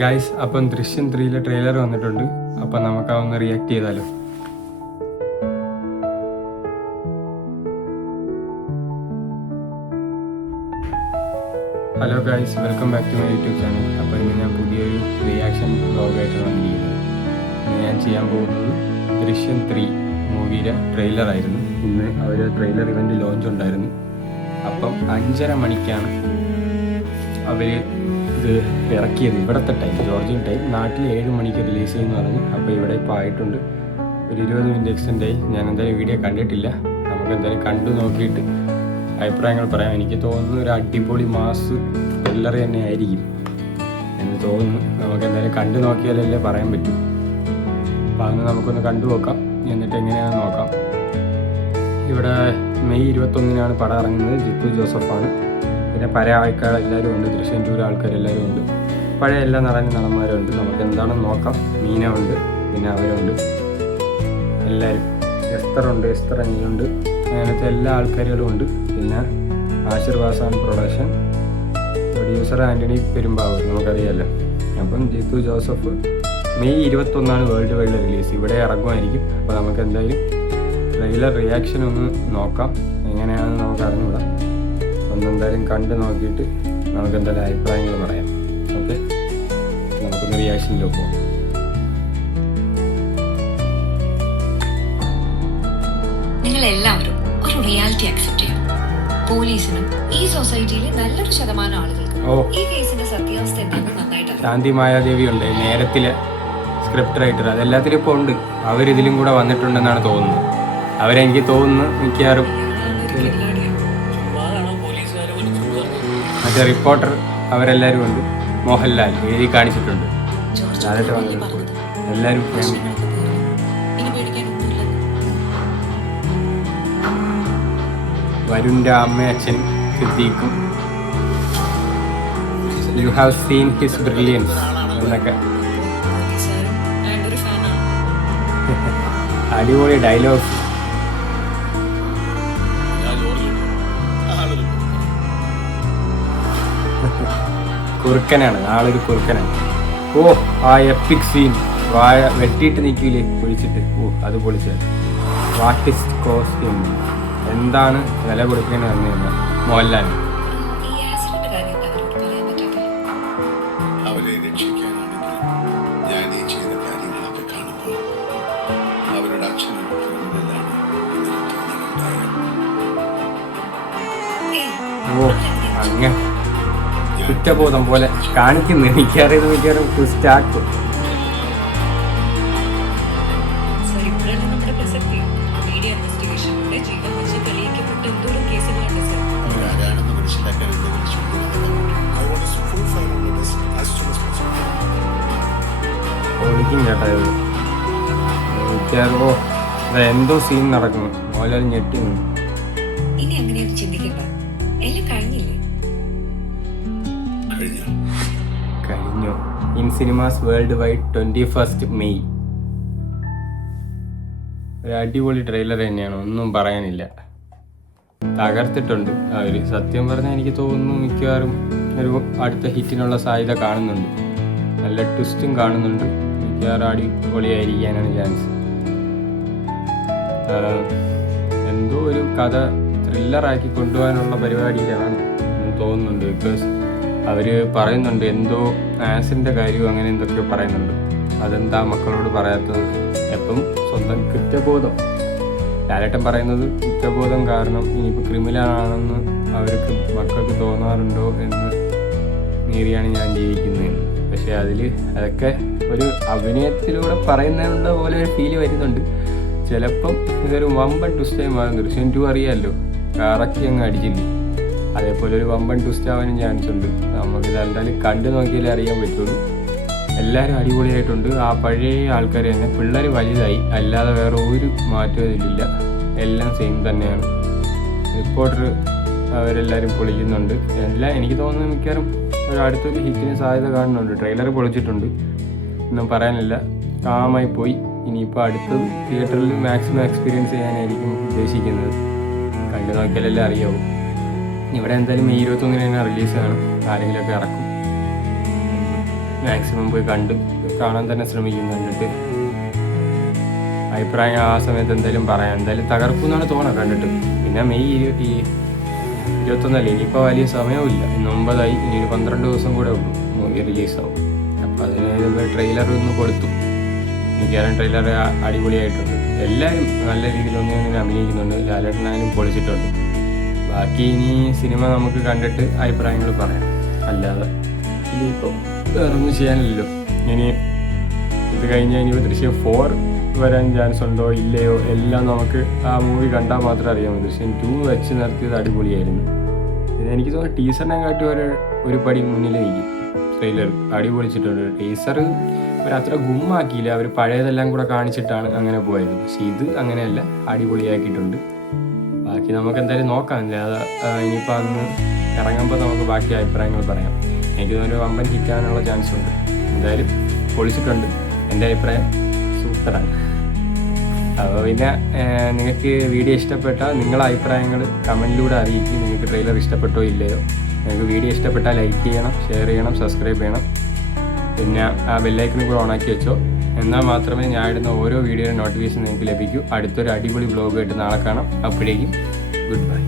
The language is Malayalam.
ഗൈസ്, അപ്പം ദൃശ്യം 3 ട്രെയിലർ വന്നിട്ടുണ്ട്. അപ്പം നമുക്ക് അതൊന്ന് റിയാക്ട് ചെയ്താലോ. Hello guys, welcome back to my YouTube channel. അപ്പോൾ ഇന്ന് ഞാൻ പുതിയൊരു റിയാക്ഷൻ വ്ലോഗായിട്ട് വന്നിരിക്കുന്നത്. ഇന്ന് ഞാൻ ചെയ്യാൻ പോകുന്നത് ദൃശ്യം 3 മൂവിയിലെ ട്രെയിലറായിരുന്നു. ഇന്ന് അവർ ട്രെയിലർ ഇവൻ്റ് ലോഞ്ച് ഉണ്ടായിരുന്നു. അപ്പം 5:30 മണിക്കാണ് അവർ ഇത് ഇറക്കിയത്. ഇവിടുത്തെ ടൈം, ജോർജിയൻ ടൈം. നാട്ടിൽ 7 മണിക്ക് റിലീസ് ചെയ്യുമെന്ന് പറഞ്ഞു. അപ്പോൾ ഇവിടെ ഇപ്പോൾ ആയിട്ടുണ്ട്. ഒരു 20 മിനിറ്റ് എക്സ്റ്റെൻഡ് ആയി. ഞാൻ എന്തായാലും വീഡിയോ കണ്ടിട്ടില്ല. നമുക്ക് എന്തായാലും കണ്ടു നോക്കിയിട്ട് അഭിപ്രായങ്ങൾ പറയാം. എനിക്ക് തോന്നുന്നു ഒരു അടിപൊളി മാസ് ത്രില്ലർ തന്നെ ആയിരിക്കും എന്ന് തോന്നുന്നു. നമുക്ക് എന്തായാലും കണ്ടു നോക്കിയാലല്ലേ പറയാൻ പറ്റും. അപ്പോൾ അതൊന്ന് നമുക്കൊന്ന് കണ്ടു നോക്കാം, എന്നിട്ട് എങ്ങനെയാണെന്ന് നോക്കാം. ഇവിടെ മെയ് 21-നാണ് പടം ഇറങ്ങുന്നത്. ജിത്തു ജോസഫാണ്. പിന്നെ പല ആൾക്കാരെല്ലാവരും ഉണ്ട്. ദൃശ്യം 2 ആൾക്കാരെല്ലാവരും ഉണ്ട്. പഴയ എല്ലാ നടന്മാരും ഉണ്ട്. നമുക്ക് എന്താണെന്ന് നോക്കാം. മീന ഉണ്ട്, പിന്നെ അവരുണ്ട്, എല്ലാവരും. എസ്തർ അനിലുണ്ട്. അങ്ങനത്തെ എല്ലാ ആൾക്കാരുകളും ഉണ്ട്. പിന്നെ ആശീർവാസാൻ പ്രൊഡക്ഷൻ, പ്രൊഡ്യൂസർ ആൻ്റണി പെരുമ്പാവൂർ, നമുക്കറിയാമല്ലോ. അപ്പം ജിത്തു ജോസഫ് മെയ് 21-നാണ് വേൾഡ് വൈഡ് റിലീസ്. ഇവിടെ ഇറങ്ങുമായിരിക്കും. അപ്പോൾ നമുക്ക് എന്തായാലും ട്രെയിലർ റിയാക്ഷൻ ഒന്ന് നോക്കാം. എങ്ങനെയാണെന്ന് നമുക്ക് അറിഞ്ഞുകൂടാം. ഒന്നെന്തായാലും കണ്ടു നോക്കിയിട്ട് നമുക്ക് എന്തായാലും അഭിപ്രായങ്ങൾ പറയാം. ഓക്കെ, നമുക്കൊന്ന് റിയാക്ഷനിലേക്ക് പോകാം. നിങ്ങളെല്ലാവരും ഒരു റിയാലിറ്റി അക്സെപ്റ്റ് ചെയ്യും. പോലീസിനും ഈ സൊസൈറ്റിയിലെ നല്ലൊരു ശതമാനം ആളുകൾക്ക് ഈ കേസിന്റെ സത്യാവസ്ഥ എന്താണെന്ന് നന്നായിട്ട് ശാന്തി മായാദേവി ഉണ്ട്, നേരത്തിലെ സ്ക്രിപ്റ്റ് റൈറ്റർ. അതെല്ലാത്തിലും ഇപ്പോൾ ഉണ്ട്. അവരിതിലും കൂടെ വന്നിട്ടുണ്ടെന്നാണ് തോന്നുന്നത്. അവരെനിക്ക് തോന്നുന്നു മിക്കവാറും മറ്റേ റിപ്പോർട്ടർ അവരെല്ലാവരും ഉണ്ട്. മോഹൻലാൽ എഴുതി കാണിച്ചിട്ടുണ്ട്. അതൊക്കെ വന്നിട്ടുണ്ട്. എല്ലാവരും വരുണിൻ്റെ അമ്മയും അച്ഛനും സിദ്ദീഖും. You have seen his brilliance എന്നൊക്കെ അടിപൊളി ഡയലോഗ്. കുറുക്കനാണ്, ആളൊരു കുറുക്കനാണ്. ഓ, ആ എപ്പിക് സീൻ, വായ വെട്ടിയിട്ട് നിൽക്കില്ലേ പൊളിച്ചിട്ട്. ഓ, അത് പൊളിച്ചത്. വാട്ട് ഇസ് കോസ്റ്റ്യൂം, എന്താണ് വില കൊടുക്കുന്നത് എന്ന് മോഹൻലാൽ. അവരെ രക്ഷിക്കാനാണെങ്കിൽ ഞാൻ ഈ ചെയ്ത കാര്യങ്ങളൊക്കെ കാണുമ്പോൾ അവരുടെ അച്ഛനും ക്രിമിനലാണ് ഓ, അങ്ങനെ കുറ്റബോധം പോലെ കാണിക്കുന്നു. മിക്കവാറും സ്റ്റാർട്ട്. ഒളിക്കും കേട്ടോ ഇത്. മിക്കവാറോ എന്തോ സീൻ നടക്കുന്നു. മോഹൻലാൽ ഞെട്ടി നിന്നു. ഇനി അങ്ങനെയൊന്നും ചിന്തിക്കണ്ട, എല്ലാം കഴിഞ്ഞില്ലേ? കഴിഞ്ഞു. In cinemas world wide 21 May. ഒരു അടിപൊളി ട്രെയിലർ തന്നെയാണ്, ഒന്നും പറയാനില്ല. തകർത്തിട്ടുണ്ട് അവർ. സത്യം പറഞ്ഞാൽ എനിക്ക് തോന്നുന്നു മിക്കവാറും ഒരു അടുത്ത ഹിറ്റിനുള്ള സാധ്യത കാണുന്നുണ്ട്. നല്ല ട്വിസ്റ്റും കാണുന്നുണ്ട്. മിക്കവാറും അടിപൊളിയായിരിക്കാനാണ് ചാൻസ്. എന്തോ ഒരു കഥ ത്രില്ലറാക്കി കൊണ്ടുപോകാനുള്ള പരിപാടിയിലാണ് തോന്നുന്നുണ്ട്. ബിക്കോസ് അവർ പറയുന്നുണ്ട് എന്തോ ആസിൻ്റെ കാര്യവും അങ്ങനെ എന്തൊക്കെ പറയുന്നുണ്ട്. അതെന്താ മക്കളോട് പറയാത്തത്? എപ്പം സ്വന്തം കുറ്റബോധം. ലാലേട്ടൻ പറയുന്നത് കുറ്റബോധം കാരണം ഇനിയിപ്പോൾ ക്രിമിനലാണെന്ന് അവർക്ക് മക്കൾക്ക് തോന്നാറുണ്ടോ എന്ന് നേരിയാണ് ഞാൻ ജീവിക്കുന്നതെന്ന്. പക്ഷേ അതൊക്കെ ഒരു അഭിനയത്തിലൂടെ പറയുന്നതിനുള്ള പോലെ ഒരു ഫീല് വരുന്നുണ്ട്. ചിലപ്പം ഇതൊരു വമ്പൻ ട്വിസ്റ്റായി മാറും. ദൃശ്യം 2 അറിയാമല്ലോ, കറക്കി അങ്ങ് അടിച്ചില്ലേ. അതേപോലെ ഒരു വമ്പൻ ട്വിസ്റ്റ് ആവാനും ചാൻസ് ഉണ്ട്. നമുക്കിത് എന്തായാലും കണ്ടു നോക്കിയാലേ അറിയാൻ പറ്റുള്ളൂ. എല്ലാവരും അടിപൊളിയായിട്ടുണ്ട്. ആ പഴയ ആൾക്കാർ തന്നെ. പിള്ളേർ വലുതായി, അല്ലാതെ വേറെ ഒരു മാറ്റവും ഇതിലില്ല. എല്ലാം സെയിം തന്നെയാണ്. റിപ്പോർട്ടർ അവരെല്ലാവരും പൊളിക്കുന്നുണ്ട്. എല്ലാം എനിക്ക് തോന്നുന്നു മിക്കവാറും ഒരു അടുത്തൊരു ഹിറ്റിന് സാധ്യത കാണുന്നുണ്ട്. ട്രെയിലർ പൊളിച്ചിട്ടുണ്ട്, ഒന്നും പറയാനില്ല. കാമായി പോയി. ഇനിയിപ്പോൾ അടുത്തത് തിയേറ്ററിൽ മാക്സിമം എക്സ്പീരിയൻസ് ചെയ്യാനായിരിക്കും ഉദ്ദേശിക്കുന്നത്. കണ്ടു നോക്കിയാലെല്ലാം അറിയാവും. ഇവിടെ എന്തായാലും മെയ് 21-ന് തന്നെ റിലീസാണ്. ആരെങ്കിലുമൊക്കെ ഇറക്കും. മാക്സിമം പോയി കാണാൻ തന്നെ ശ്രമിക്കും. കണ്ടിട്ട് അഭിപ്രായം ആ സമയത്ത് എന്തായാലും പറയാം. എന്തായാലും തകർക്കുമെന്നാണ് തോന്നുന്നത് കണ്ടിട്ട്. പിന്നെ മെയ് 21 ഇനിയിപ്പോൾ വലിയ സമയവുമില്ല. ഇന്ന് 9 ഇനി ഒരു 12 ദിവസം കൂടെ ഉള്ളൂ മൂവി റിലീസാവും. അപ്പോൾ അതിന് ട്രെയിലർ ഒന്ന് കൊടുത്തു. മിക്കവാറും ട്രെയിലർ അടിപൊളിയായിട്ടുണ്ട്. എല്ലാവരും നല്ല രീതിയിൽ ഒന്നിനൊന്നിനും അഭിനയിക്കുന്നുണ്ട്. ലാലേട്ടനായാലും പൊളിച്ചിട്ടുണ്ട്. ബാക്കി ഇനി സിനിമ നമുക്ക് കണ്ടിട്ട് അഭിപ്രായങ്ങൾ പറയാം. അല്ലാതെ ഇനിയിപ്പോൾ വേറൊന്നും ചെയ്യാനില്ലല്ലോ. ഇനി ഇത് കഴിഞ്ഞാൽ ഇനി ദൃശ്യം 4 വരാൻ ചാൻസ് ഉണ്ടോ ഇല്ലയോ എല്ലാം നമുക്ക് ആ മൂവി കണ്ടാൽ മാത്രമേ അറിയാമോ. ദൃശ്യം 2 വെച്ച് നിർത്തിയത് അടിപൊളിയായിരുന്നു. എനിക്ക് തോന്നുന്നു ടീസറിനെക്കാട്ടി ഒരു പടി മുന്നിൽ നിൽക്കും. ട്രെയിലർ അടിപൊളിച്ചിട്ടുണ്ട്. ടീസർ അത്ര ഗുമ്മാക്കിയില്ല. അവർ പഴയതെല്ലാം കൂടെ കാണിച്ചിട്ടാണ് അങ്ങനെ പോയത്. പക്ഷെ ഇത് അങ്ങനെയല്ല, അടിപൊളിയാക്കിയിട്ടുണ്ട്. ബാക്കി നമുക്ക് എന്തായാലും നോക്കാമില്ല. അത് ഇനിയിപ്പോൾ അന്ന് ഇറങ്ങുമ്പോൾ നമുക്ക് ബാക്കി അഭിപ്രായങ്ങൾ പറയാം. എനിക്ക് തോന്നുന്നു വമ്പൻ ഹിറ്റാനുള്ള ചാൻസ് ഉണ്ട്. എന്തായാലും പൊളിച്ചിട്ടുണ്ട്. എൻ്റെ അഭിപ്രായം സൂപ്പറാണ്. അപ്പോൾ പിന്നെ നിങ്ങൾക്ക് വീഡിയോ ഇഷ്ടപ്പെട്ടാൽ നിങ്ങളുടെ അഭിപ്രായങ്ങൾ കമൻറ്റിലൂടെ അറിയിക്കും. നിങ്ങൾക്ക് ട്രെയിലർ ഇഷ്ടപ്പെട്ടോ ഇല്ലയോ. നിങ്ങൾക്ക് വീഡിയോ ഇഷ്ടപ്പെട്ടാൽ ലൈക്ക് ചെയ്യണം, ഷെയർ ചെയ്യണം, സബ്സ്ക്രൈബ് ചെയ്യണം. പിന്നെ ആ ബെല്ലൈക്കനും കൂടെ ഓണാക്കി വെച്ചോ. എന്നാൽ മാത്രമേ ഞാൻ ഇടുന്ന ഓരോ വീഡിയോയുടെ നോട്ടിഫിക്കേഷൻ നിങ്ങൾക്ക് ലഭിക്കൂ. അടുത്തൊരു അടിപൊളി വ്ലോഗായിട്ട് നാളെ കാണാം. അപ്പോഴേക്കും ഗുഡ് ബൈ.